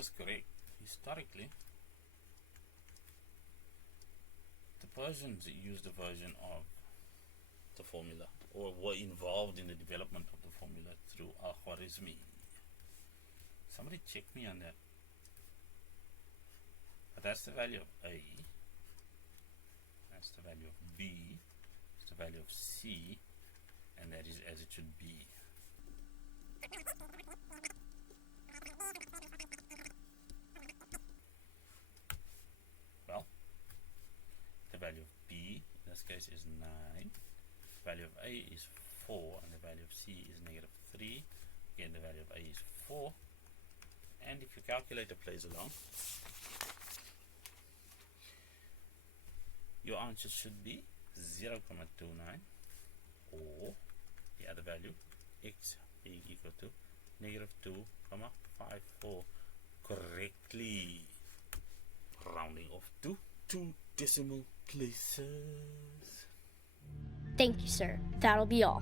was correct. Historically, the Persians used the version of the formula, or were involved in the development of the formula through Al-Khwarizmi. Somebody check me on that. But that's the value of A, that's the value of B, that's the value of C, and that is as it should be. Well, the value of B in this case is 9, the value of A is 4, and the value of C is negative 3. Again, the value of A is 4, and if your calculator plays along, your answer should be 0.29, or the other value, x being equal to negative 2.54, correctly rounding off to 2 decimal places. Thank you, sir. That'll be all.